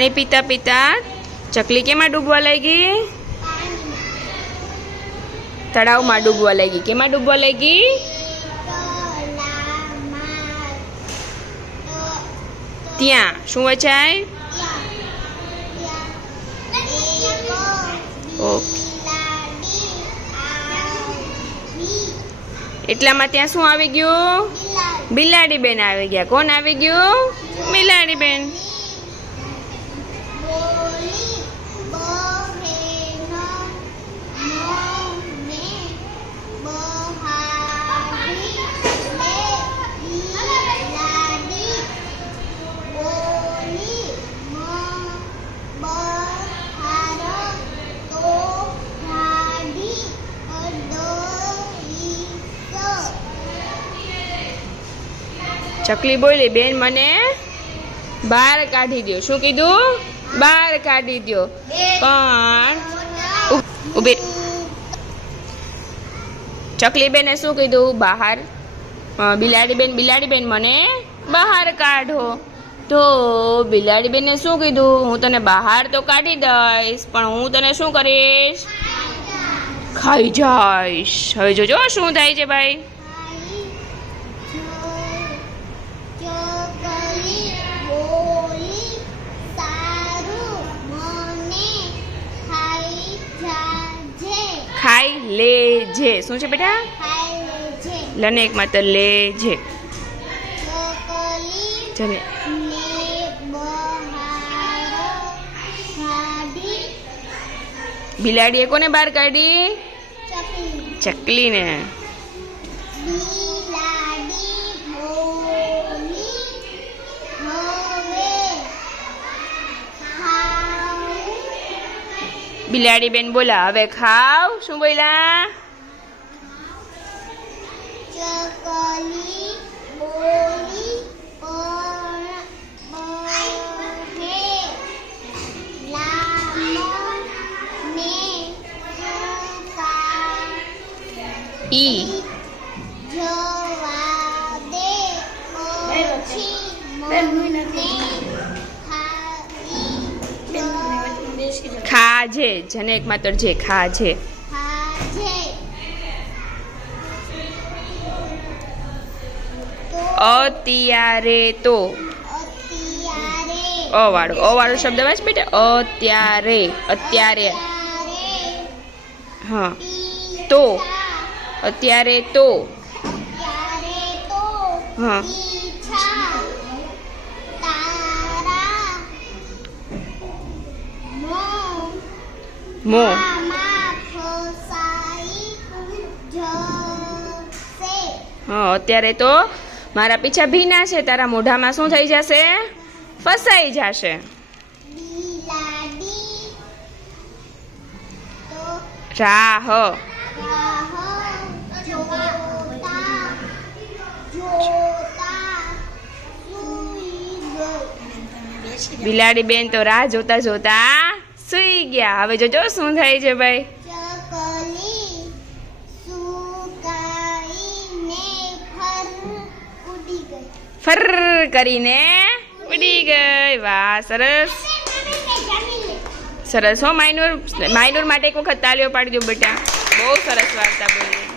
પાણી પીતા પીતા ચકલી કેમાં ડૂબવા લાગી? તળાવમાં ડૂબવા લાગી. કેમાં ડૂબવા લાગી? ત્યાં શું વચાય? ઓકે. એટલામાં ત્યાં શું આવી ગયું? બિલાડી બેન આવી ગયા. કોણ આવી ગયું? બિલાડી બેન. ચકલી બોલી, બેન મને બહાર કાઢી દો. શું કીધું? બહાર કાઢી દો. પણ ઉભી. ચકલી બેને શું કીધું? બહાર. બિલાડી બેન મને બહાર કાઢો. તો બિલાડી બેને શું કીધું? હું તને બહાર તો કાઢી દઈશ, પણ હું તને શું કરીશ? ખાઈ જઈશ. હવે જોજો શું થાય છે ભાઈ. ખાઈ લેજે. શું છે બેટા? લને એક માત્ર લેજે. ચલે. બિલાડીએ કોને બહાર કાઢી? ચકલીને. બિલાડી બેન બોલા, હવે ખાવ. શું બોલ્યા? ઈ ખાજે. જને એક માત્ર જે ખાજે. અત્યારે તો અ વાળો શબ્દ વાંચ બેટા. અત્યારે. અત્યારે. હા. તો અત્યારે તો. હા. મો. હા. અત્યારે તો મારા પીછા ભીના છે, તારા મોઢામાં શું થઈ જશે? ફસાઈ જશે. રાહ. બિલાડી બેન તો રાહ જોતા જોતા સુઈ ગયા. હવે જોજો શું થાય છે ભાઈ. ફર કરીને ઉડી ગઈ. વાહ, સરસ સરસ. હો માયનુર માટે એક વખત તાલીઓ પાડી દો બેટા. બહુ સરસ વાર્તા બોલી.